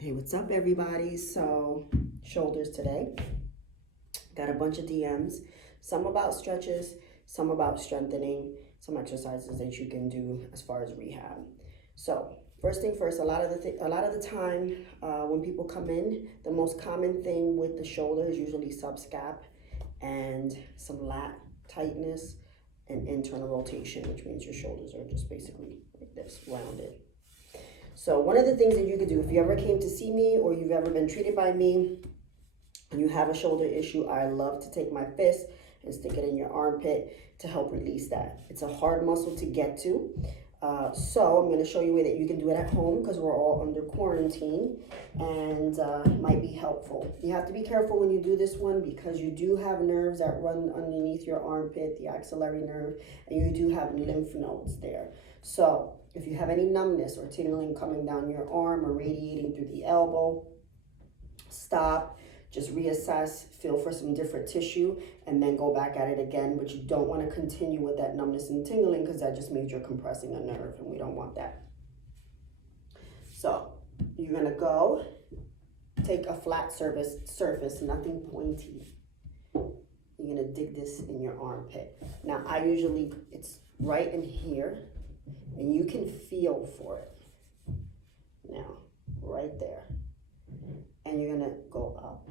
Hey, what's up, everybody? So, shoulders today. Got a bunch of DMs, some about stretches, some about strengthening, some exercises that you can do as far as rehab. So, first thing first, a lot of the time when people come in, the most common thing with the shoulder is usually subscap and some lat tightness and internal rotation, which means your shoulders are just basically like this, rounded. So one of the things that you could do, if you ever came to see me or you've ever been treated by me and you have a shoulder issue, I love to take my fist and stick it in your armpit to help release that. It's a hard muscle to get to. So I'm going to show you a way that you can do it at home because we're all under quarantine, and it might be helpful. You have to be careful when you do this one because you do have nerves that run underneath your armpit, the axillary nerve, and you do have lymph nodes there. So if you have any numbness or tingling coming down your arm or radiating through the elbow, stop, just reassess, feel for some different tissue, and then go back at it again. But you don't want to continue with that numbness and tingling because that just means you're compressing a nerve, and we don't want that. So you're going to go take a flat surface, nothing pointy. You're going to dig this in your armpit. Now, it's right in here, and you can feel for it. Now, right there. And you're going to go up.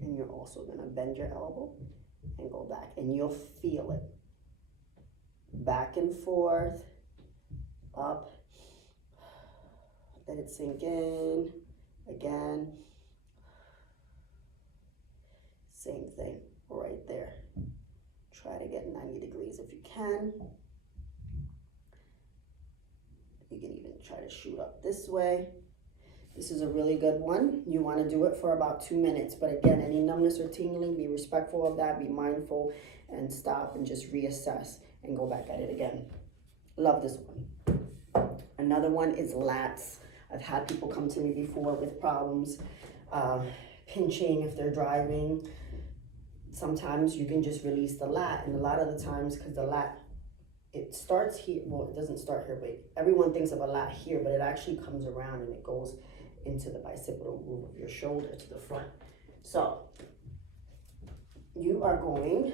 And you're also going to bend your elbow and go back. And you'll feel it. Back and forth. Up. Let it sink in. Again. Same thing. Right there. Try to get 90 degrees if you can. You can even try to shoot up this way. This is a really good one. You want to do it for about 2 minutes. But again, any numbness or tingling, be respectful of that, be mindful, and stop and just reassess and go back at it again. Love this one. Another one is lats. I've had people come to me before with problems, pinching if they're driving. Sometimes you can just release the lat, and a lot of the times, because the lat, it starts here, well, it doesn't start here, but everyone thinks of a lat here, but it actually comes around and it goes into the bicipital groove of your shoulder to the front. So you are going,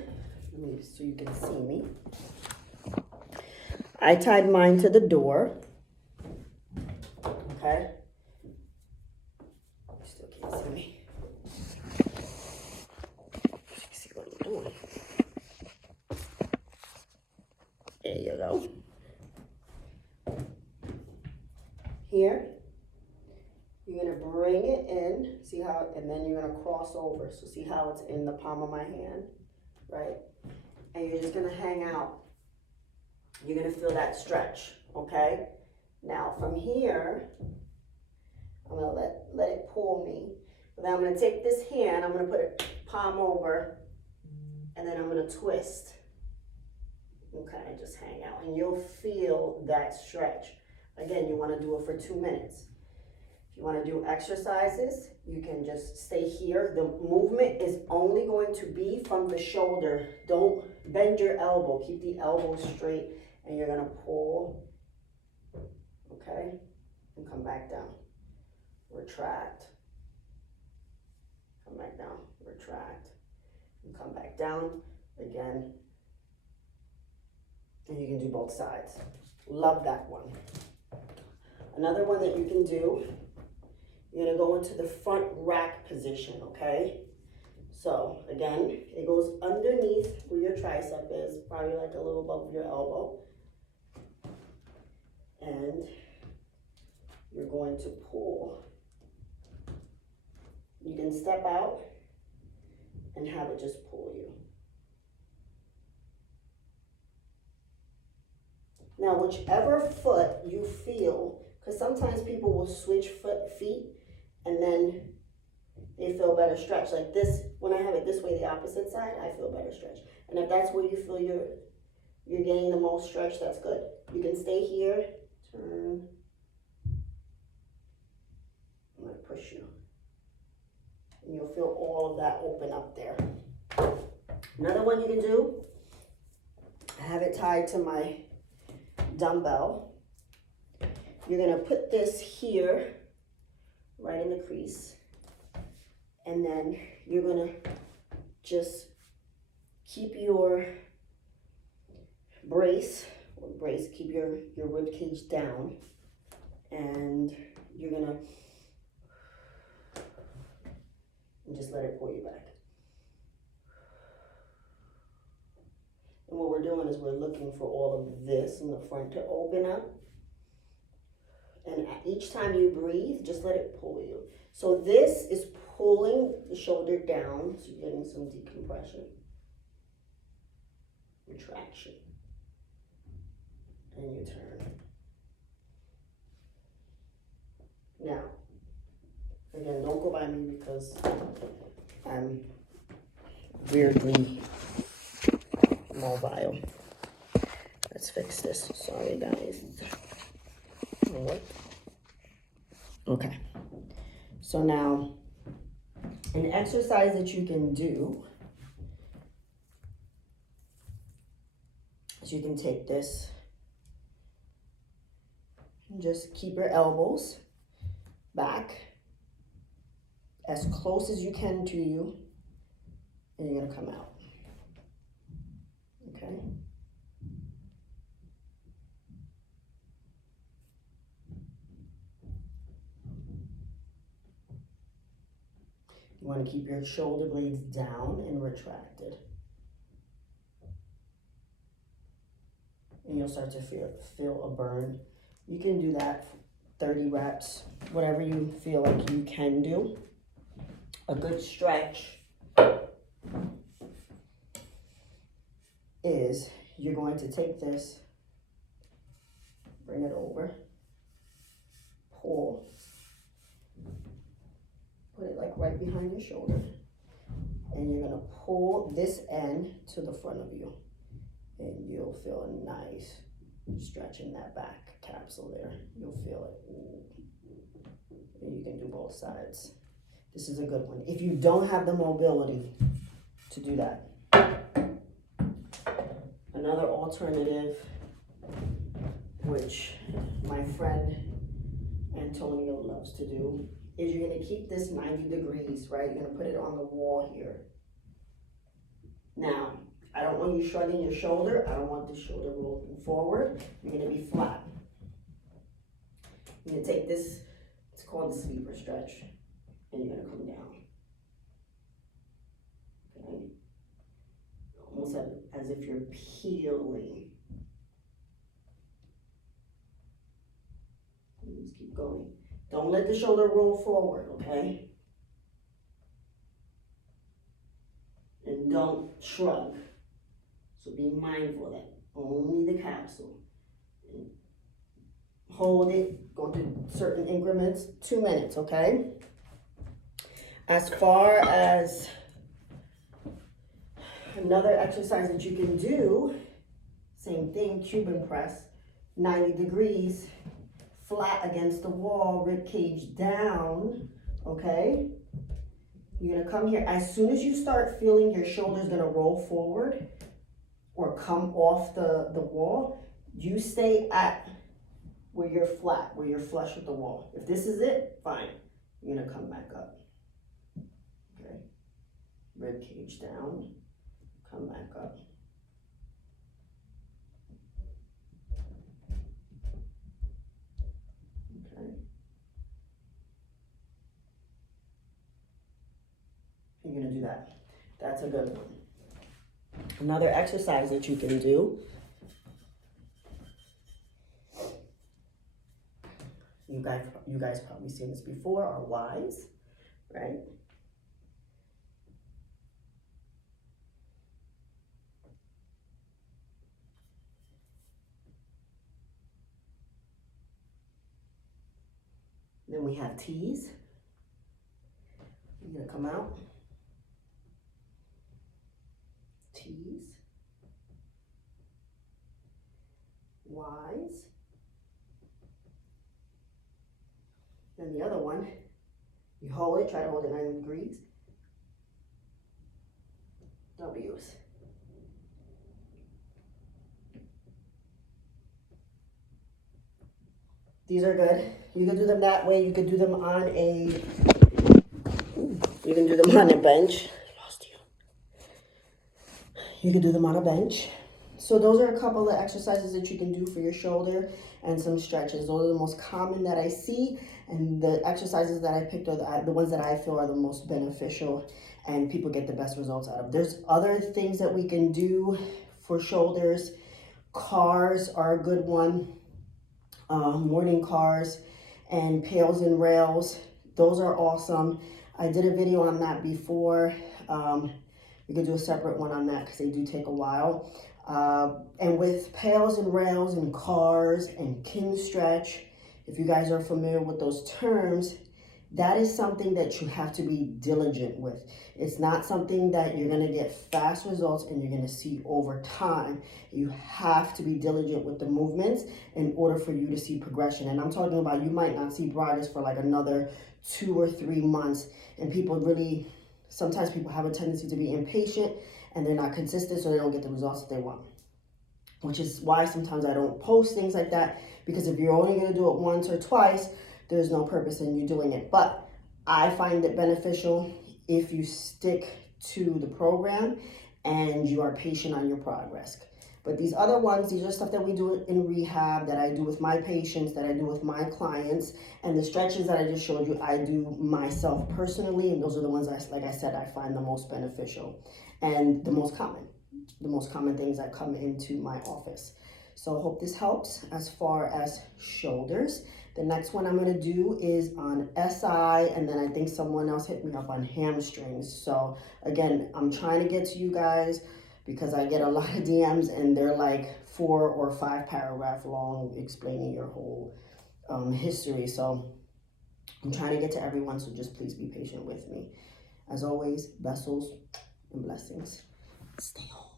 so you can see me. I tied mine to the door, okay? You still can't see me. See what I'm doing. There you go. Here, you're gonna bring it in, see how, and then you're gonna cross over. So see how it's in the palm of my hand, right? And you're just gonna hang out. You're gonna feel that stretch, okay? Now from here, I'm gonna let it pull me. But then I'm gonna take this hand, I'm gonna put it palm over, and then I'm gonna twist. Okay, and just hang out, and you'll feel that stretch. Again, you want to do it for 2 minutes. If you want to do exercises, you can just stay here. The movement is only going to be from the shoulder. Don't bend your elbow. Keep the elbow straight, and you're going to pull, okay, and come back down. Retract. Come back down. Retract. And come back down again. And you can do both sides. Love that one. Another one that you can do, you're gonna go into the front rack position, okay? So again, it goes underneath where your tricep is, probably like a little above your elbow. And you're going to pull. You can step out and have it just pull you. Now, whichever foot you feel, because sometimes people will switch feet and then they feel better stretch. Like this, when I have it this way, the opposite side, I feel better stretch. And if that's where you feel you're getting the most stretch, that's good. You can stay here, turn. I'm gonna push you. And you'll feel all of that open up there. Another one you can do, I have it tied to my dumbbell, You're gonna put this here, right in the crease. And then you're gonna just keep your keep your rib cage down. And you're gonna just let it pull you back. And what we're doing is we're looking for all of this in the front to open up. And each time you breathe, just let it pull you. So this is pulling the shoulder down, so you're getting some decompression, retraction, and you turn. Now, again, don't go by me because I'm weirdly mobile. Let's fix this. Sorry, guys. What? Okay. So now, an exercise that you can do is you can take this and just keep your elbows back as close as you can to you, and you're gonna come out. Okay? You want to keep your shoulder blades down and retracted. And you'll start to feel a burn. You can do that 30 reps, whatever you feel like you can do. A good stretch is you're going to take this, bring it over, pull, put it like right behind your shoulder, and you're gonna pull this end to the front of you, and you'll feel a nice stretch in that back capsule there. You'll feel it. And you can do both sides. This is a good one. If you don't have the mobility to do that. Another alternative, which my friend Antonio loves to do, is you're gonna keep this 90 degrees, right? You're gonna put it on the wall here. Now, I don't want you shrugging your shoulder. I don't want the shoulder rolling forward. You're gonna be flat. You're gonna take this, it's called the sleeper stretch, and you're gonna come down. Okay? Almost as if you're peeling. And just keep going. Don't let the shoulder roll forward, okay? And don't shrug. So be mindful of that. Only the capsule. And hold it, go through certain increments, 2 minutes, okay? As far as another exercise that you can do, same thing, Cuban press, 90 degrees, flat against the wall, rib cage down, okay? You're gonna come here. As soon as you start feeling your shoulders gonna roll forward or come off the wall, you stay at where you're flat, where you're flush with the wall. If this is it, fine. You're gonna come back up, okay? Rib cage down, come back up. Okay. You're gonna do that. That's a good one. Another exercise that you can do, you guys probably seen this before, are Y's, right? Then we have T's. You're gonna come out. T's. Y's. Then the other one, you hold it, try to hold it 90 degrees. W's. These are good. You can do them that way. You can do them on a bench. You can do them on a bench. So those are a couple of exercises that you can do for your shoulder and some stretches. Those are the most common that I see, and the exercises that I picked are the ones that I feel are the most beneficial and people get the best results out of. There's other things that we can do for shoulders. Cars are a good one. Morning cars and pails and rails. Those are awesome. I did a video on that before. We could do a separate one on that because they do take a while. And with pails and rails and cars and kin stretch, if you guys are familiar with those terms, that is something that you have to be diligent with. It's not something that you're gonna get fast results and you're gonna see over time. You have to be diligent with the movements in order for you to see progression. And I'm talking about you might not see progress for like another 2 or 3 months. And sometimes people have a tendency to be impatient and they're not consistent, so they don't get the results that they want. Which is why sometimes I don't post things like that, because if you're only gonna do it once or twice, there's no purpose in you doing it. But I find it beneficial if you stick to the program and you are patient on your progress. But these other ones, these are stuff that we do in rehab, that I do with my patients, that I do with my clients. And the stretches that I just showed you, I do myself personally. And those are the ones, like I said, I find the most beneficial and the most common things that come into my office. So I hope this helps as far as shoulders. The next one I'm gonna do is on SI, and then I think someone else hit me up on hamstrings. So again, I'm trying to get to you guys because I get a lot of DMs and they're like 4 or 5 paragraph long explaining your whole history. So I'm trying to get to everyone, so just please be patient with me. As always, vessels and blessings. Stay home.